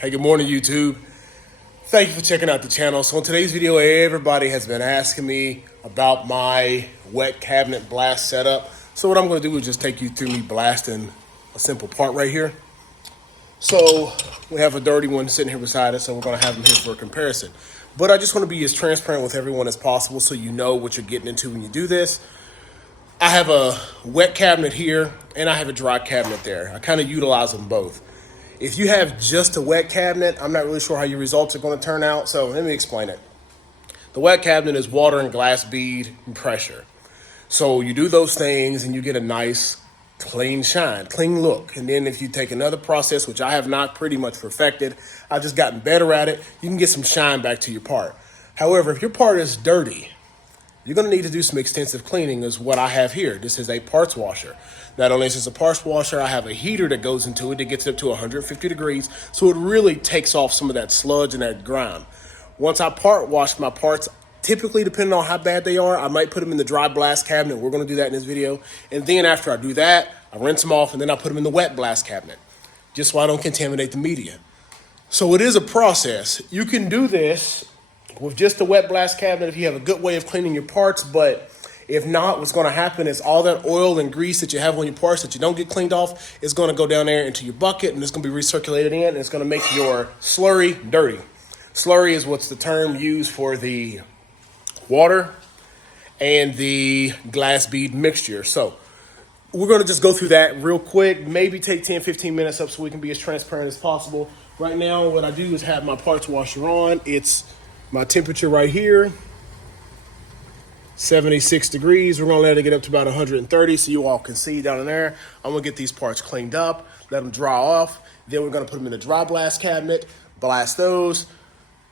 Hey, good morning, YouTube. Thank you for checking out the channel. So in today's video, everybody has been asking me about my wet cabinet blast setup. So what I'm going to do is just take you through me blasting a simple part right here. So we have a dirty one sitting here beside us, so we're going to have them here for a comparison. But I just want to be as transparent with everyone as possible so you know what you're getting into when you do this. I have a wet cabinet here and I have a dry cabinet there. I kind of utilize them both. If you have just a wet cabinet, I'm not really sure how your results are going to turn out, so let me explain it. The wet cabinet is water and glass bead and pressure. So you do those things and you get a nice clean shine, clean look. And then if you take another process, which I have not pretty much perfected, I've just gotten better at it, you can get some shine back to your part. However, if your part is dirty, you're going to need to do some extensive cleaning is what I have here. This is a parts washer. Not only is this a parts washer, I have a heater that goes into it that gets it up to 150 degrees. So it really takes off some of that sludge and that grime. Once I part wash my parts, typically depending on how bad they are, I might put them in the dry blast cabinet. We're going to do that in this video. And then after I do that, I rinse them off and then I put them in the wet blast cabinet just so I don't contaminate the media. So it is a process. You can do this with just the wet blast cabinet if you have a good way of cleaning your parts, but if not, what's going to happen is all that oil and grease that you have on your parts that you don't get cleaned off is going to go down there into your bucket and it's going to be recirculated in and it's going to make your slurry dirty. Slurry is what's the term used for the water and the glass bead mixture. So we're going to just go through that real quick, maybe take 10-15 minutes up so we can be as transparent as possible. Right now, what I do is have my parts washer on. It's my temperature right here, 76 degrees. We're gonna let it get up to about 130 so you all can see down in there. I'm gonna get these parts cleaned up, let them dry off. Then we're gonna put them in the dry blast cabinet, blast those,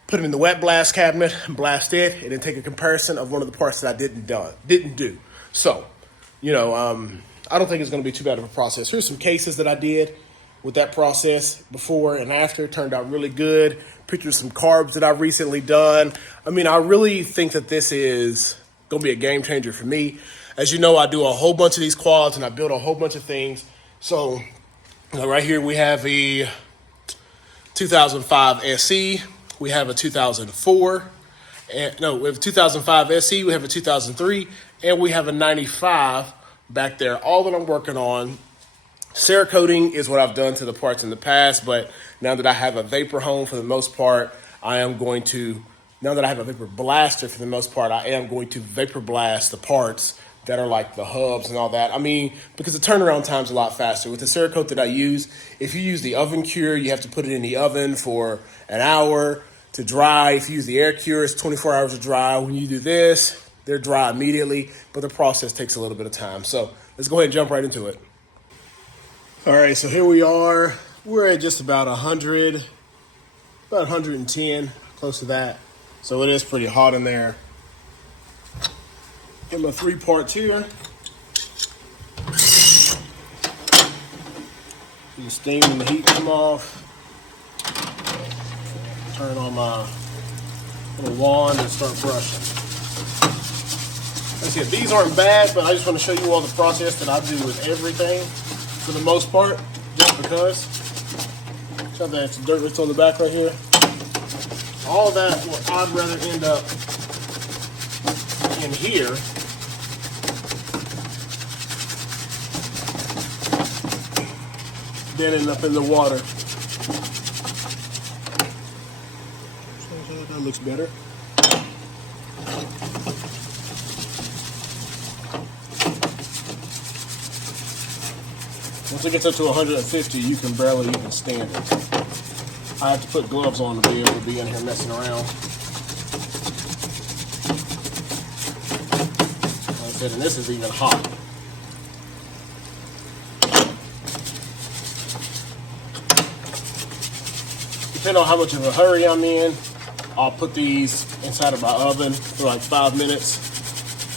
put them in the wet blast cabinet, blast it, and then take a comparison of one of the parts that I didn't do. So, I don't think it's gonna be too bad of a process. Here's some cases that I did with that process before and after. It turned out really good. Pictures some carbs that I've recently done. I mean, I really think that this is gonna be a game changer for me. As you know, I do a whole bunch of these quads and I build a whole bunch of things. So right here we have a 2005 SE, we have a 2004, we have a 2005 SE, we have a 2003, and we have a 95 back there. All that I'm working on. Cerakoting is what I've done to the parts in the past, but now that I have a vapor home for the most part, now that I have a vapor blaster for the most part, I am going to vapor blast the parts that are like the hubs and all that. I mean, because the turnaround time's a lot faster. With the Cerakote that I use, if you use the oven cure, you have to put it in the oven for an hour to dry. If you use the air cure, it's 24 hours to dry. When you do this, they're dry immediately, but the process takes a little bit of time. So let's go ahead and jump right into it. All right, so here we are. We're at just about 100, about 110, close to that. So it is pretty hot in there. Get my 3 parts here. The steam and the heat come off. Turn on my little wand and start brushing. Like I said, these aren't bad, but I just want to show you all the process that I do with everything. For the most part, just because. So that's dirt that's on the back right here. All that, I'd rather end up in here than end up in the water. So that looks better. Once it gets up to 150, you can barely even stand it. I have to put gloves on to be able to be in here messing around. Like I said, and this is even hot. Depending on how much of a hurry I'm in, I'll put these inside of my oven for like 5 minutes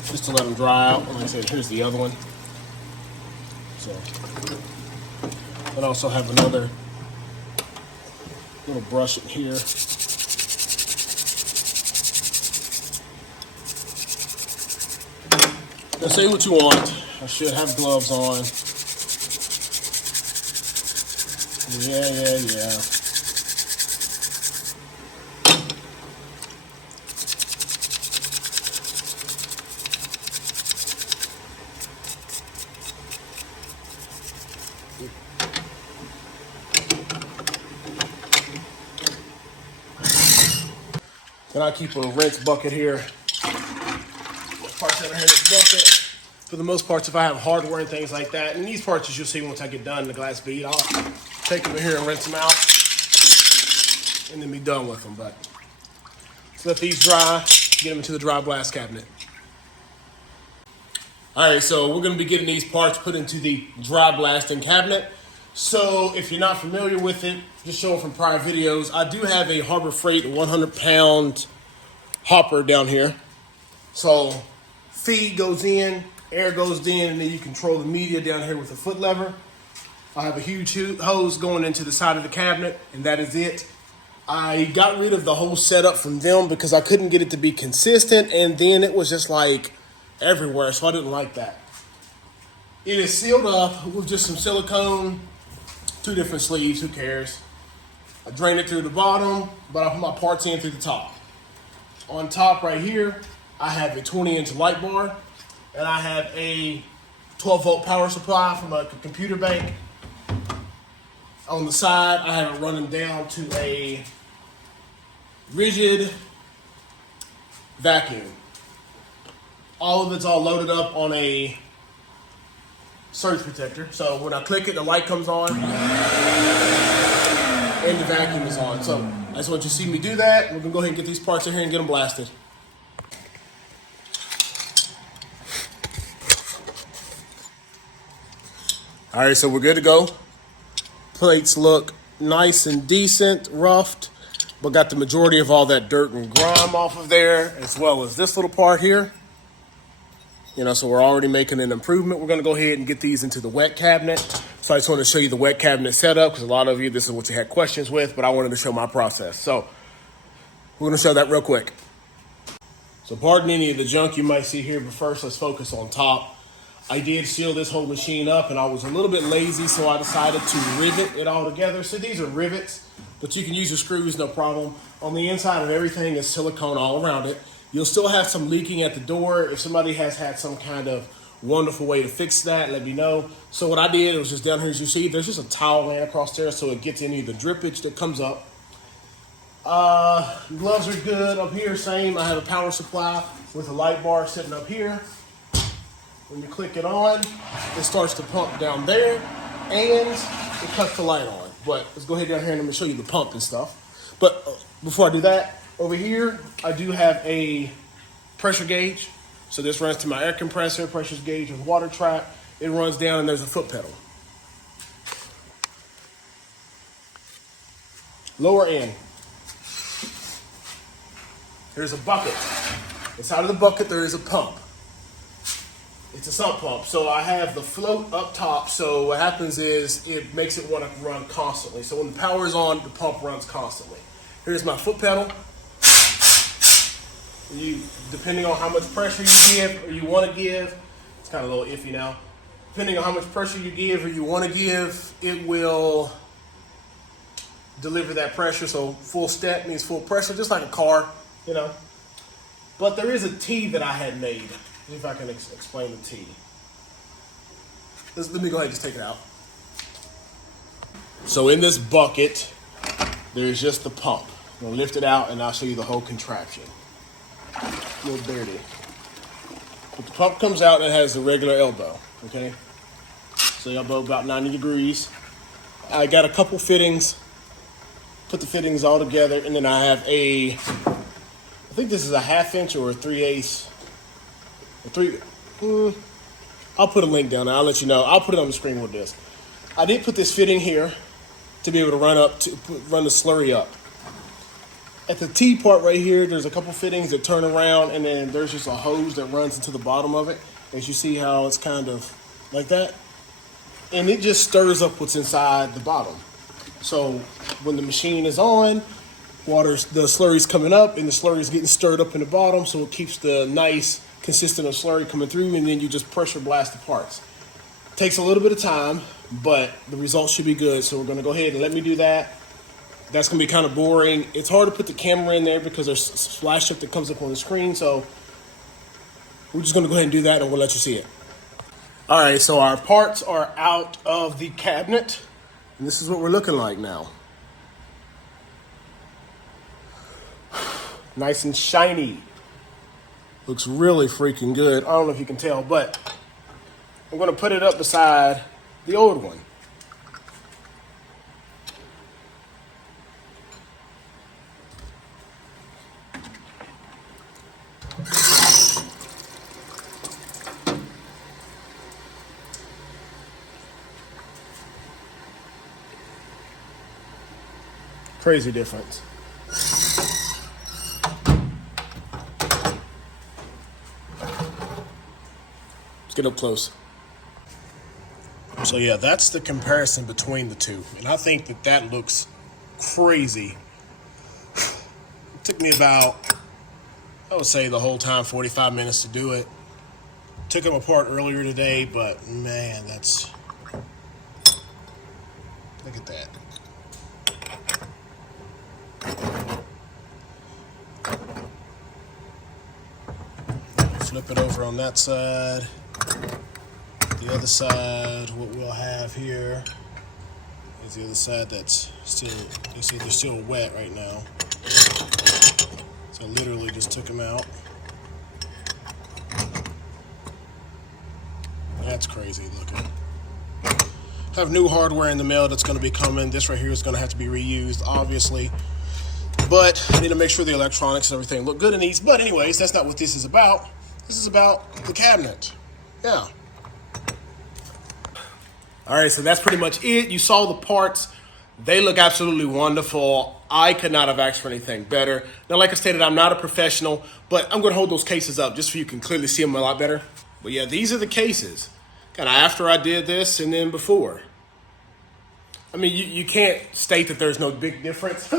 just to let them dry out. And like I said, here's the other one. So, I also have another little brush in here. Now say what you want. I should have gloves on. Yeah. And I keep a rinse bucket here. Parts that are in this bucket. For the most parts, if I have hardware and things like that, and these parts, as you'll see once I get done in the glass bead, I'll take them in here and rinse them out and then be done with them. But let's let these dry, get them into the dry blast cabinet. All right, so we're gonna be getting these parts put into the dry blasting cabinet. So if you're not familiar with it, just showing from prior videos, I do have a Harbor Freight 100-pound hopper down here. So feed goes in, air goes in, and then you control the media down here with a foot lever. I have a huge hose going into the side of the cabinet, and that is it. I got rid of the whole setup from them because I couldn't get it to be consistent, and then it was just like everywhere, so I didn't like that. It is sealed up with just some silicone, 2 different sleeves, who cares. I drain it through the bottom, but I put my parts in through the top. On top right here, I have a 20-inch light bar, and I have a 12-volt power supply from a computer bank. On the side, I have it running down to a rigid vacuum. All of it's all loaded up on a surge protector. So when I click it, the light comes on and the vacuum is on. So I just want you to see me do that. We're gonna go ahead and get these parts in here and get them blasted. All right, so we're good to go. Plates look nice and decent, roughed, but got the majority of all that dirt and grime off of there, as well as this little part here. You know, so we're already making an improvement. We're gonna go ahead and get these into the wet cabinet. So I just wanted to show you the wet cabinet setup because a lot of you, this is what you had questions with, but I wanted to show my process. So we're gonna show that real quick. So pardon any of the junk you might see here, but first let's focus on top. I did seal this whole machine up and I was a little bit lazy, so I decided to rivet it all together. So these are rivets, but you can use your screws, no problem. On the inside of everything is silicone all around it. You'll still have some leaking at the door. If somebody has had some kind of wonderful way to fix that, let me know. So what I did, it was just down here, as you see, there's just a towel laying across there so it gets any of the drippage that comes up. Gloves are good up here, same. I have a power supply with a light bar sitting up here. When you click it on, it starts to pump down there and it cuts the light on. But let's go ahead down here and I'm gonna show you the pump and stuff. But before I do that, over here, I do have a pressure gauge. So this runs to my air compressor, pressure gauge with water trap. It runs down and there's a foot pedal. Lower end. There's a bucket. Inside of the bucket, there is a pump. It's a sump pump. So I have the float up top. So what happens is it makes it want to run constantly. So when the power is on, the pump runs constantly. Here's my foot pedal. Depending on how much pressure you give or you want to give, it's kind of a little iffy now. Depending on how much pressure you give or you want to give, it will deliver that pressure. So full step means full pressure, just like a car, you know. But there is a T that I had made. See if I can explain the T. Let me go ahead and just take it out. So in this bucket, there's just the pump. I'm gonna lift it out and I'll show you the whole contraption. A little dirty. But the pump comes out and it has the regular elbow, okay? So the elbow about 90 degrees. I got a couple fittings, put the fittings all together, and then I have I think this is a 1/2 inch or a 3/8. I'll put a link down there. I'll let you know. I'll put it on the screen with this. I did put this fitting here to be able to run the slurry up. At the T part right here, there's a couple fittings that turn around, and then there's just a hose that runs into the bottom of it. As you see how it's kind of like that. And it just stirs up what's inside the bottom. So when the machine is on, the slurry's coming up, and the slurry's getting stirred up in the bottom, so it keeps the nice, consistent of slurry coming through, and then you just pressure blast the parts. Takes a little bit of time, but the results should be good. So we're gonna go ahead and let me do that. That's gonna be kind of boring. It's hard to put the camera in there because there's flash stuff that comes up on the screen. So we're just gonna go ahead and do that and we'll let you see it. All right, so our parts are out of the cabinet and this is what we're looking like now. Nice and shiny. Looks really freaking good. I don't know if you can tell, but I'm gonna put it up beside the old one. Crazy difference. Let's get up close. So yeah, that's the comparison between the two. And I think that that looks crazy. It took me about, I would say the whole time, 45 minutes to do it. Took them apart earlier today, but man, that's, look at that. Flip it over on that side. The other side, what we'll have here is the other side that's still, you see they're still wet right now. So I literally just took them out. That's crazy looking. Have new hardware in the mail that's going to be coming. This right here is going to have to be reused, obviously. But I need to make sure the electronics and everything look good in these. But anyways, that's not what this is about. This is about the cabinet. Yeah. All right, so that's pretty much it. You saw the parts. They look absolutely wonderful. I could not have asked for anything better. Now, like I stated, I'm not a professional, but I'm going to hold those cases up just so you can clearly see them a lot better. But yeah, these are the cases. Kind of after I did this and then before. I mean, you can't state that there's no big difference.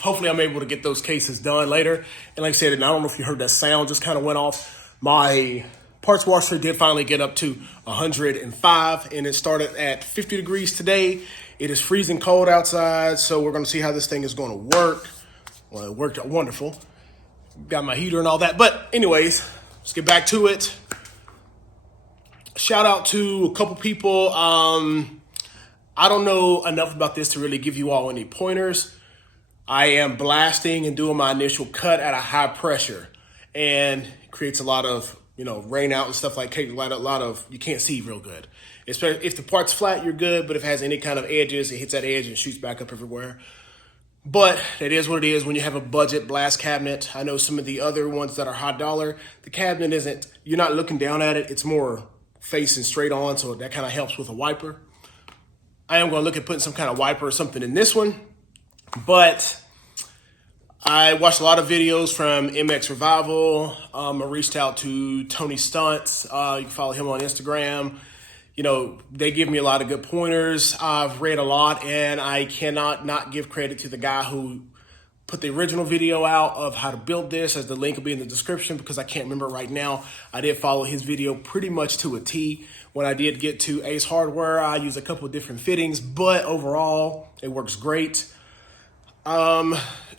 Hopefully I'm able to get those cases done later. And like I said, and I don't know if you heard that sound just kind of went off. My parts washer did finally get up to 105 and it started at 50 degrees today. It is freezing cold outside, so we're going to see how this thing is going to work. Well, it worked out wonderful. Got my heater and all that. But anyways, let's get back to it. Shout out to a couple people. I don't know enough about this to really give you all any pointers. I am blasting and doing my initial cut at a high pressure, and it creates a lot of, rain out and stuff like that. A lot of, you can't see real good. Especially if the part's flat, you're good, but if it has any kind of edges, it hits that edge and shoots back up everywhere. But it is what it is when you have a budget blast cabinet. I know some of the other ones that are high dollar, the cabinet isn't, you're not looking down at it. It's more facing straight on, so that kind of helps with a wiper. I am going to look at putting some kind of wiper or something in this one. But I watched a lot of videos from MX Revival. I reached out to Tony Stunts. You can follow him on Instagram. They give me a lot of good pointers. I've read a lot, and I cannot not give credit to the guy who put the original video out of how to build this, as the link will be in the description because I can't remember right now. I did follow his video pretty much to a T. When I did get to Ace Hardware, I used a couple of different fittings, but overall, it works great.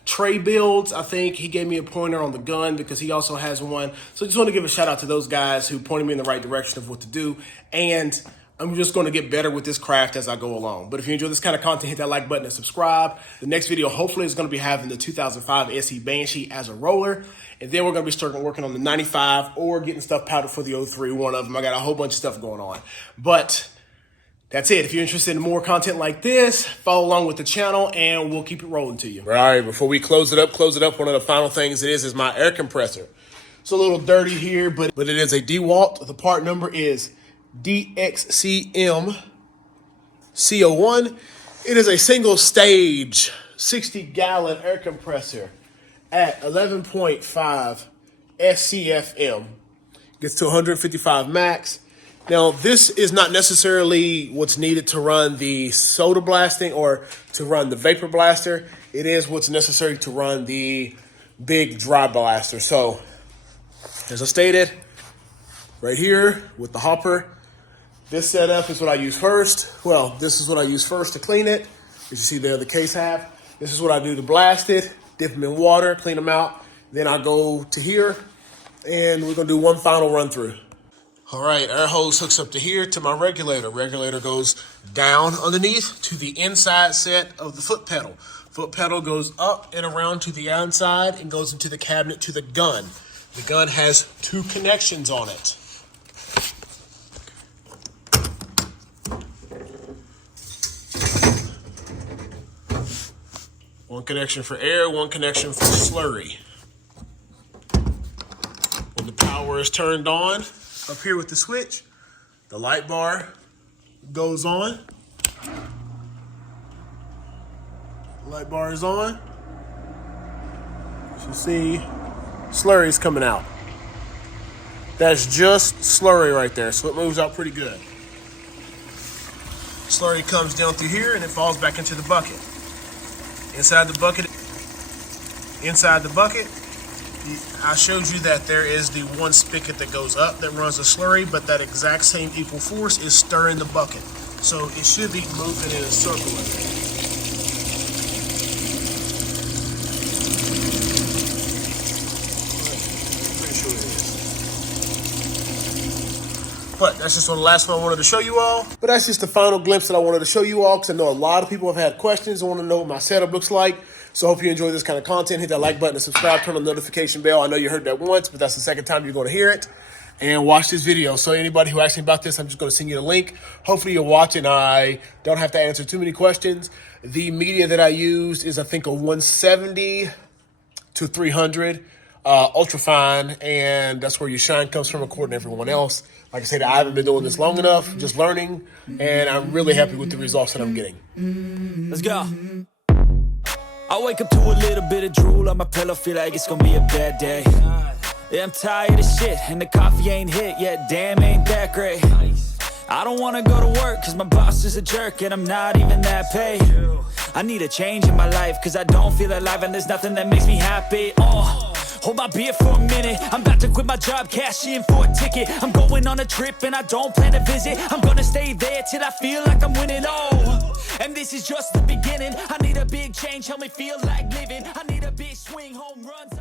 Trey Builds, I think he gave me a pointer on the gun because he also has one. So I just want to give a shout out to those guys who pointed me in the right direction of what to do. And I'm just going to get better with this craft as I go along. But if you enjoy this kind of content, hit that like button and subscribe. The next video hopefully is going to be having the 2005 SE Banshee as a roller. And then we're going to be starting working on the 95 or getting stuff powdered for the 03, one of them. I got a whole bunch of stuff going on. But that's it. If you're interested in more content like this, follow along with the channel and we'll keep it rolling to you. All right, before we close it up, one of the final things it is my air compressor. It's a little dirty here, but it is a DeWalt. The part number is DXCM CO1. It is a single stage 60-gallon air compressor at 11.5 SCFM. Gets to 155 max. Now, this is not necessarily what's needed to run the soda blasting or to run the vapor blaster. It is what's necessary to run the big dry blaster. So, as I stated, right here with the hopper, this setup is what I use first. Well, this is what I use first to clean it. As you see there, the case half. This is what I do to blast it, dip them in water, clean them out. Then I go to here, and we're going to do one final run through. All right, air hose hooks up to here to my regulator. Regulator goes down underneath to the inside set of the foot pedal. Foot pedal goes up and around to the outside and goes into the cabinet to the gun. The gun has 2 connections on it. One connection for air, one connection for slurry. When the power is turned on, up here with the switch, the light bar goes on. Light bar is on. You see slurry is coming out. That's just slurry right there, so it moves out pretty good. Slurry comes down through here and it falls back into the bucket. Inside the bucket, I showed you that there is the one spigot that goes up that runs the slurry, but that exact same equal force is stirring the bucket. So it should be moving in a circle. But that's just the last one I wanted to show you all. But that's just the final glimpse that I wanted to show you all, because I know a lot of people have had questions and want to know what my setup looks like. So I hope you enjoy this kind of content. Hit that like button and subscribe, turn on the notification bell. I know you heard that once, but that's the second time you're going to hear it. And watch this video. So anybody who asks me about this, I'm just going to send you the link. Hopefully you'll watch it and I don't have to answer too many questions. The media that I used is, I think, a 170 to 300 ultra fine, and that's where your shine comes from according to everyone else. Like I said, I haven't been doing this long enough, just learning, and I'm really happy with the results that I'm getting. Let's go. I wake up to a little bit of drool on my pillow, feel like it's gonna be a bad day. Yeah, I'm tired of shit, and the coffee ain't hit yet, damn, ain't that great. I don't wanna go to work, cause my boss is a jerk, and I'm not even that paid. I need a change in my life, cause I don't feel alive, and there's nothing that makes me happy. Hold my beer for a minute, I'm about to quit my job, cash in for a ticket. I'm going on a trip and I don't plan to visit. I'm gonna stay there till I feel like I'm winning, and this is just the beginning. I need a big change, help me feel like living. I need a big swing, home runs.